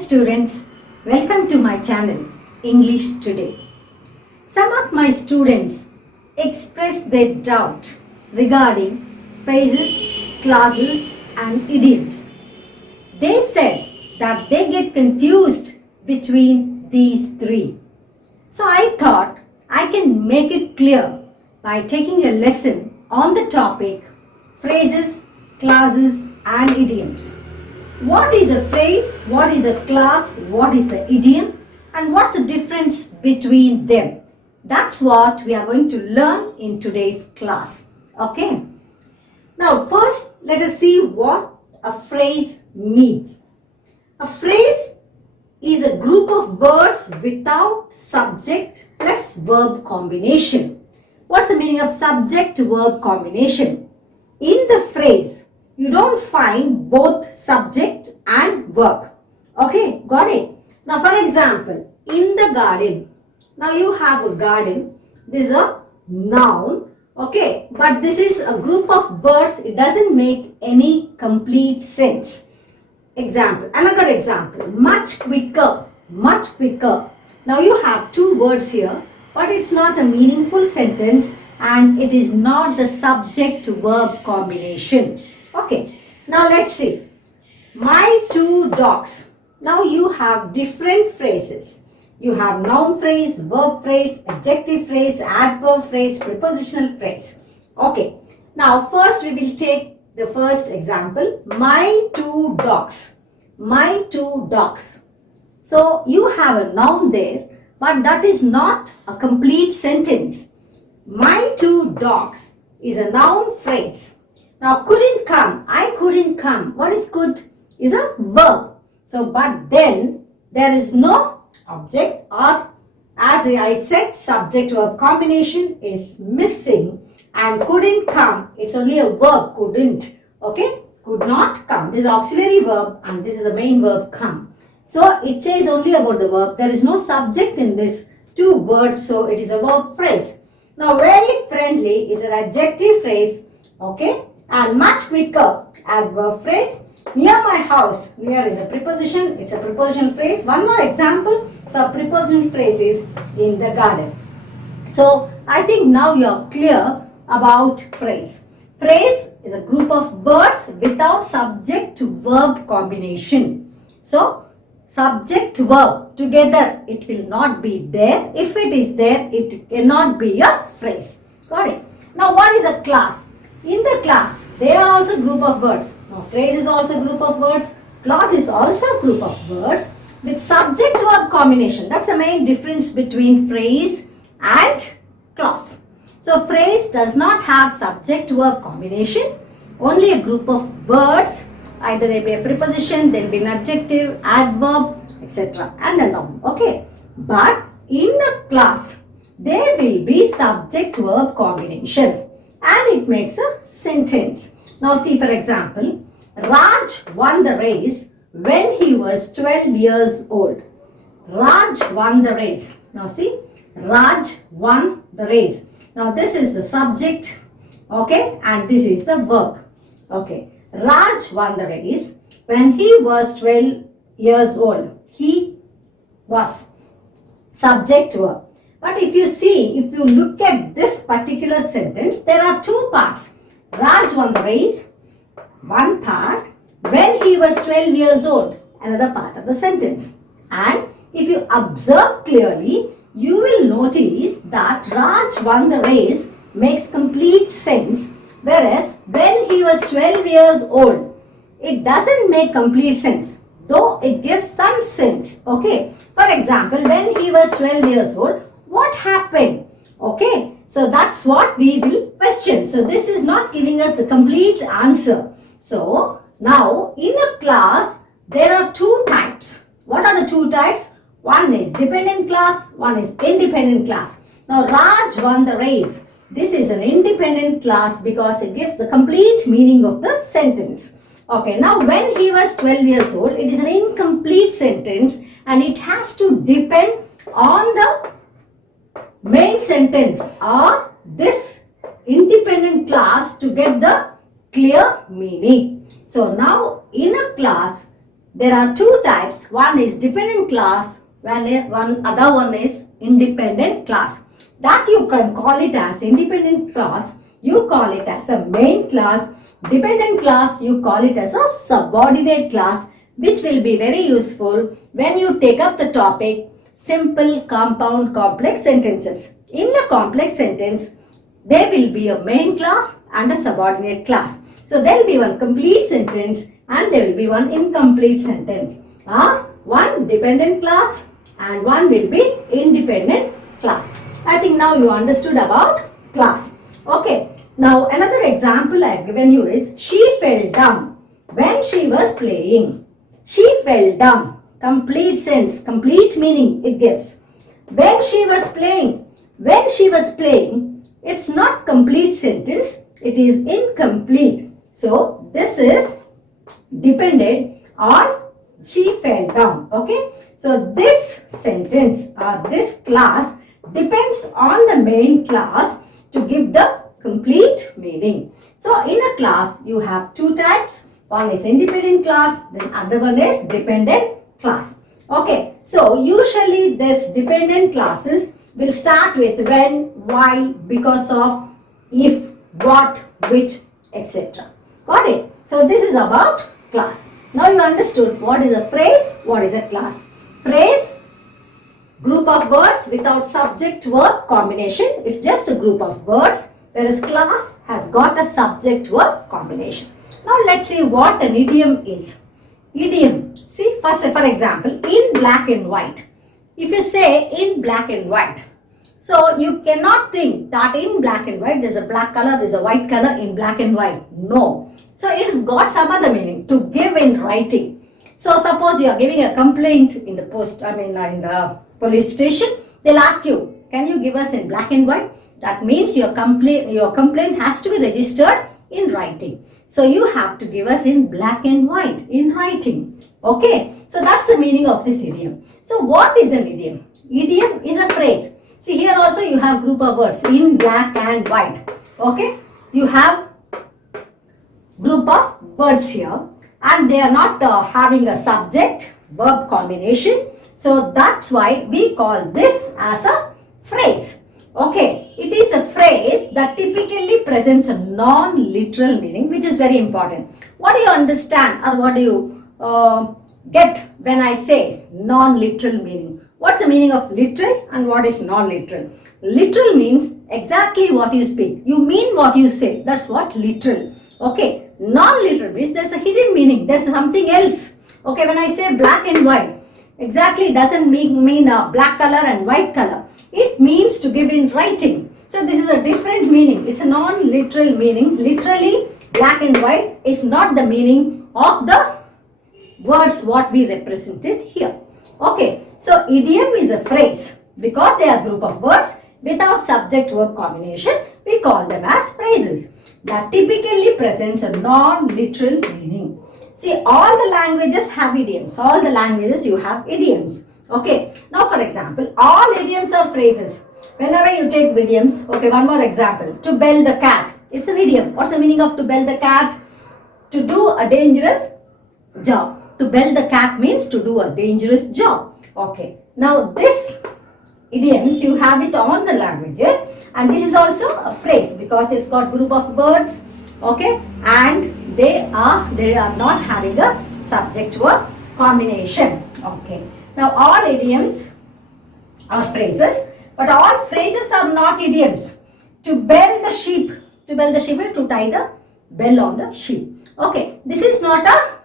students, welcome to my channel English Today. Some of my students expressed their doubt regarding phrases, clauses and idioms. They said that they get confused between these three. So I thought I can make it clear by taking a lesson on the topic phrases, clauses and idioms. What is a phrase, what is a clause, what is the idiom and what's the difference between them? That's what we are going to learn in today's class. Okay. Now first let us see what a phrase means. A phrase is a group of words without subject plus verb combination. What's the meaning of subject to verb combination? In the phrase, you don't find both subject and verb. Okay, got it? Now for example, in the garden. Now you have a garden. This is a noun. Okay, but this is a group of words. It doesn't make any complete sense. Example, another example, much quicker, much quicker. Now you have two words here, but it's not a meaningful sentence and it is not the subject to verb combination. Okay, now let's see. My two dogs. Now you have different phrases. You have noun phrase, verb phrase, adjective phrase, adverb phrase, prepositional phrase. Okay, now first we will take the first example, my two dogs. My two dogs. So you have a noun there, but that is not a complete sentence. My two dogs is a noun phrase. Now couldn't come, I couldn't come. What is could? Is a verb. So but then there is no object, or as I said, subject verb combination is missing. And couldn't come, it's only a verb, couldn't. Okay, could not come. This is auxiliary verb and this is the main verb come. So it says only about the verb. There is no subject in this two words, so it is a verb phrase. Now very friendly is an adjective phrase. Okay, and much quicker, adverb phrase. Near my house, near is a preposition, it's a prepositional phrase. One more example for prepositional phrase is in the garden. So I think now you are clear about phrase. Phrase is a group of words without subject to verb combination. So subject to verb together, it will not be there. If it is there, it cannot be a phrase. Got it? Now what is a clause? In the clause, they are also group of words. Now phrase is also a group of words. Clause is also a group of words with subject to verb combination. That's the main difference between phrase and clause. So phrase does not have subject to verb combination. Only a group of words. Either they be a preposition, then be an adjective, adverb, etc. and a noun. Okay. But in a clause, there will be subject to verb combination. And it makes a sentence. Now see for example, Raj won the race when he was 12 years old. Raj won the race. Now see, Raj won the race. Now this is the subject, okay, and this is the verb. Okay, Raj won the race when he was 12 years old. He was subject to verb. But if you see, if you look at this particular sentence, there are two parts. Raj won the race, one part, when he was 12 years old, another part of the sentence. And if you observe clearly, you will notice that Raj won the race makes complete sense, whereas when he was 12 years old, it doesn't make complete sense, though it gives some sense. Okay, for example, when he was 12 years old, what happened? Okay, so that's what we will question. So this is not giving us the complete answer. So now in a clause, there are two types. What are the two types? One is dependent clause, one is independent clause. Now Raj won the race. This is an independent clause because it gives the complete meaning of the sentence. Okay, now when he was 12 years old, it is an incomplete sentence and it has to depend on the main sentence or this independent clause to get the clear meaning. So now in a clause, there are two types. One is dependent clause, one other one is independent clause. That you can call it as independent clause, you call it as a main clause. Dependent clause, you call it as a subordinate clause, which will be very useful when you take up the topic simple, compound, complex sentences. In the complex sentence, there will be a main clause and a subordinate clause. So there will be one complete sentence and there will be one incomplete sentence. One dependent clause and one will be independent clause. I think now you understood about clause. Okay. Now another example I have given you is she fell down when she was playing. She fell down. Complete sense, complete meaning it gives. When she was playing. When she was playing, it's not complete sentence. It is incomplete. So this is dependent on she fell down. Okay. So this sentence or this clause depends on the main clause to give the complete meaning. So in a clause you have two types. One is independent clause, then other one is dependent clause. Okay. So usually this dependent clauses will start with when, while, because of, if, what, which, etc. Got it? So this is about clause. Now you understood what is a phrase, what is a clause. Phrase, group of words without subject-verb combination. It's just a group of words. Whereas clause has got a subject-verb combination. Now let's see what an idiom is. Idiom. See, first for example, in black and white. If you say in black and white, so you cannot think that in black and white there's a black color, there's a white color in black and white. No. So it has got some other meaning to give in writing. So suppose you are giving a complaint in the in the police station, they'll ask you, can you give us in black and white? That means your complaint has to be registered in writing. So you have to give us in black and white, in writing. Okay. So that's the meaning of this idiom. So what is an idiom? Idiom is a phrase. See, here also you have group of words in black and white. Okay. You have group of words here and they are not having a subject verb combination. So that's why we call this as a phrase. Okay, it is a phrase that typically presents a non-literal meaning, which is very important. What do you understand or what do you get when I say non-literal meaning? What's the meaning of literal and what is non-literal? Literal means exactly what you speak. You mean what you say. That's what literal. Okay, non-literal means there's a hidden meaning. There's something else. Okay, when I say black and white, exactly doesn't mean a black color and white color. It means to give in writing. So this is a different meaning. It's a non-literal meaning. Literally, black and white is not the meaning of the words what we represented here. Okay, so idiom is a phrase. Because they are group of words without subject-verb combination, we call them as phrases that typically presents a non-literal meaning. See, all the languages have idioms. All the languages you have idioms. Okay. Now, for example, all idioms are phrases. Whenever you take idioms, okay, one more example. To bell the cat. It's an idiom. What's the meaning of to bell the cat? To do a dangerous job. To bell the cat means to do a dangerous job. Okay. Now, this idioms, you have it on the languages. And this is also a phrase because it's got group of words. Okay. And they are not having a subject-verb combination. Okay. Now, all idioms are phrases, but all phrases are not idioms. To bell the sheep. To bell the sheep is to tie the bell on the sheep. Okay. This is not a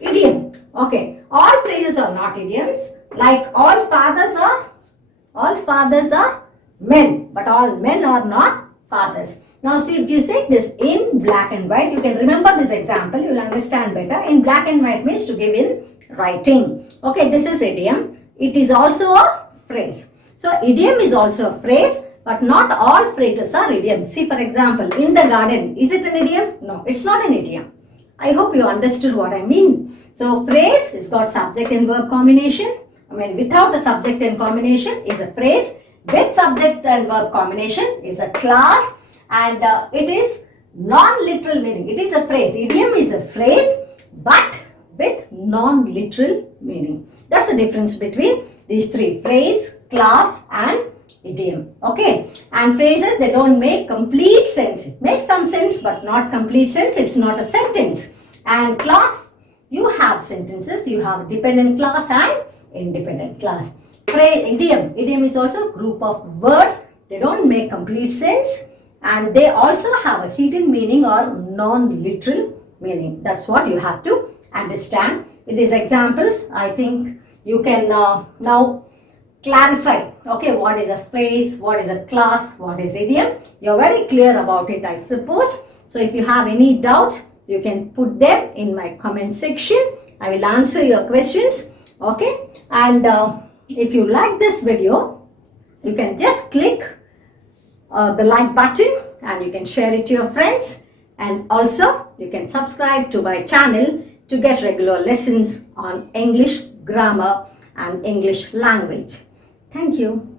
idiom. Okay. All phrases are not idioms. Like all fathers are men, but all men are not fathers. Now see, if you say this in black and white, you can remember this example, you will understand better. In black and white means to give in writing. Okay, this is idiom. It is also a phrase. So idiom is also a phrase, but not all phrases are idioms. See, for example, in the garden, is it an idiom? No, it's not an idiom. I hope you understood what I mean. So phrase is got subject and verb combination. Without the subject and combination is a phrase. With subject and verb combination is a clause, and it is non-literal meaning. It is a phrase. Idiom is a phrase, but with non-literal meaning. That's the difference between these three: phrase, clause and idiom. Okay, and phrases, they don't make complete sense. It makes some sense but not complete sense. It's not a sentence. And clause, you have sentences. You have dependent clause and independent clause. Phrase, idiom is also a group of words. They don't make complete sense and they also have a hidden meaning or non-literal meaning. That's what you have to understand. In these examples, I think you can now clarify, okay, what is a phrase, what is a clause, what is idiom. You're very clear about it, I suppose. So if you have any doubt, you can put them in my comment section. I will answer your questions, okay. And if you like this video, you can just click the like button and you can share it to your friends, and also you can subscribe to my channel to get regular lessons on English grammar and English language. Thank you.